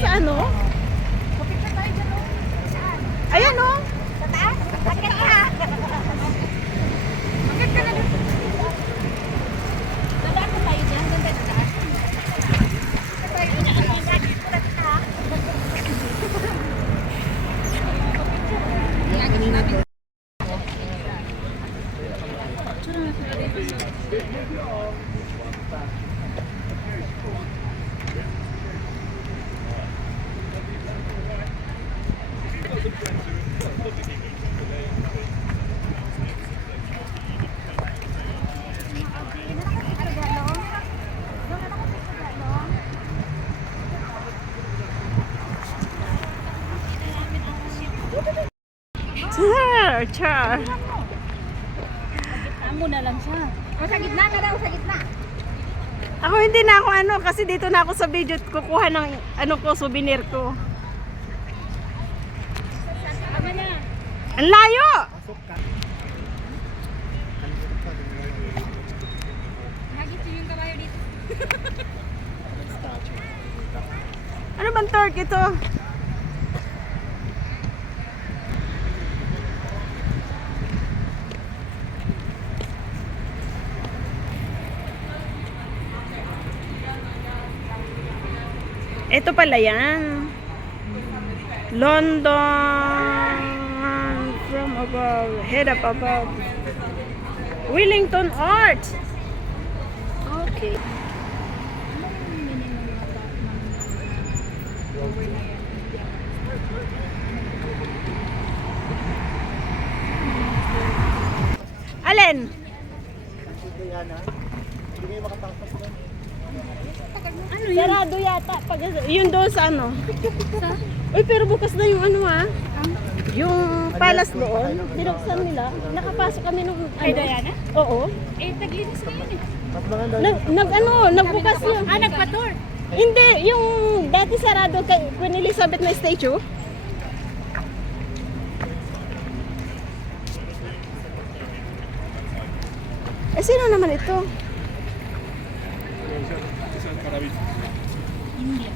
sa ano? Kapit tayo dyan, oh. Saan? Ayan o. Sa taas? Akit ka. Akit ka na doon. Dadaan ko tayo dyan. Ganda sa taas. Tayo dyan. Iagis namin. Char. Amo na lang siya. O, sa gitna na daw, sa gitna. Ako hindi na ako ano kasi dito na ako sa video kukuha ng ano ko souvenir ko. Tama na. Ang layo. Hagit yung kabayo dito. Ano bang torque ito? Ito pala yan. London from above, head up above. Wellington Art. Okay. Alin? Ano yun? Sarado yata. Pag, yun doon sa ano? Sa? Uy, pero bukas na yung ano ha? Yung palace doon. Binuksan nila. Nakapasok kami nung ano. Kay Diana? Oo. Eh, taglinis na yun eh. Nagbukas yun. Ah, nagpa-tour. Hindi, yung dati sarado kay Queen Elizabeth na statue. Eh, sino naman ito? India.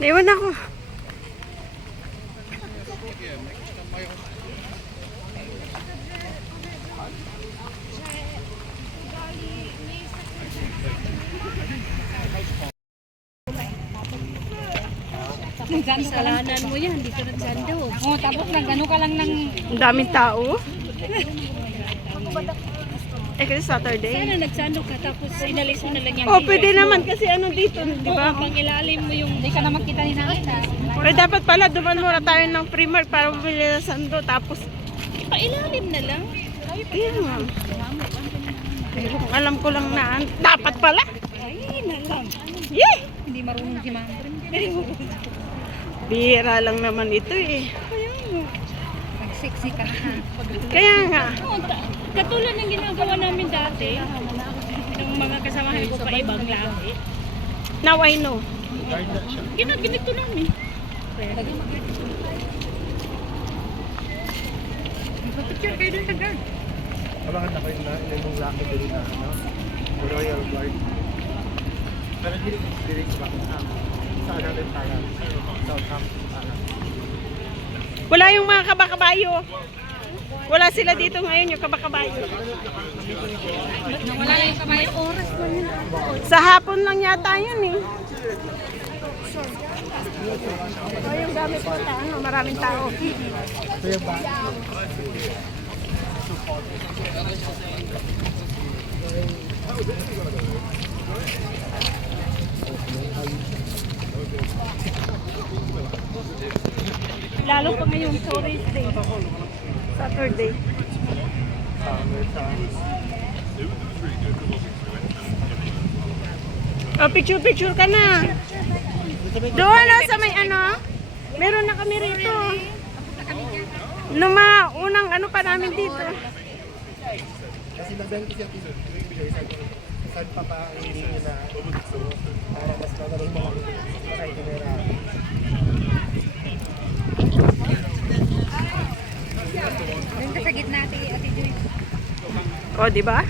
Naiwan ako. Kasalanan mo yan, hindi ka nagsando. Oh, tapos nag-ano ka lang ng... Ang daming tao. Eh, kasi Saturday. Sana nagsando ka, tapos inalis mo na lang yung... Oh, pwede naman kasi ano dito, di ba? Pag ilalim mo yung... Hindi ka na makita ni nanay. Eh, dapat pala duman muna tayo ng Primark para bumili ng sando. Tapos, Pailalim na lang. ayun nga. Pero kung alam ko lang na, dapat pala. Ay, nalam. Yeh! Hindi marunong si mama. Bihira lang naman ito eh. Nag-sexy ka na. Kaya nga. Katulad ng ginagawa namin dati, ng mga kasamahan ko pa ibang lahi. Now I know. Ginagito namin. Magpapicture kayo dun sa guard. Kabangan na kayo na ilang laki din na ano, Royal Guard. Pero direct ba sa natin para Southampton para. Wala yung mga kabakabayo. Wala sila dito ngayon yung kabakabayo. Wala yung kamay oras mo yun. Sa hapon lang yata yun eh. So yung gamit mo ano, maraming tao. Kaya ba? Lalo pa ngayong tourist day. Saturday. Summer sa... Oh, picture ka na. Doon sa may ano, meron na kami rito. Nung mga unang ano pa namin dito. Kasi nagdaan kasi ang pinibigay saan pa pa ang hindi na para mas magaling mo sa itinerary. Doon ka sa gitna, Ate Joyce. Oh, di ba?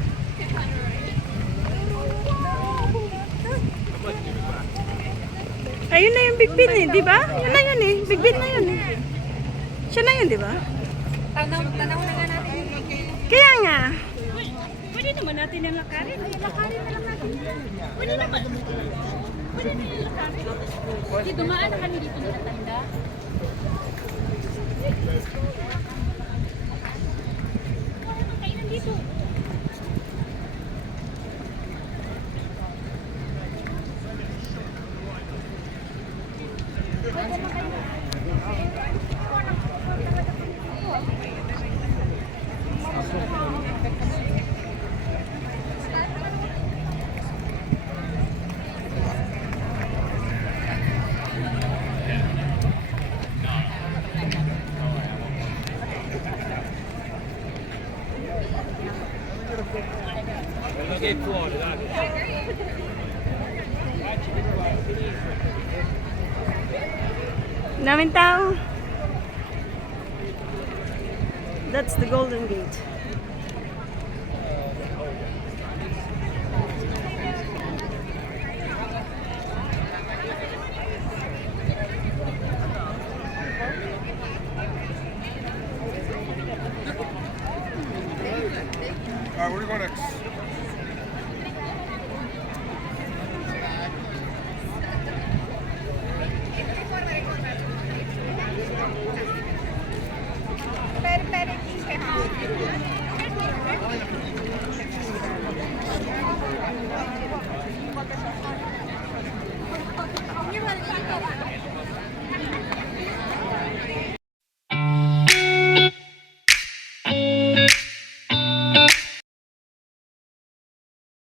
Ayun na yung Big Ben eh, di ba? Yun na yun eh. Big Ben na yun eh. Siya na yun, di ba? Tanaw na nga natin. Kaya nga. Pwede naman natin yung lakarin. Ay, lakarin na lang natin. Pwede naman. Pwede na yung lakarin. Kasi dumaan na kami dito na tanda. Kailan dito? Daming tao. That's the Golden Gate.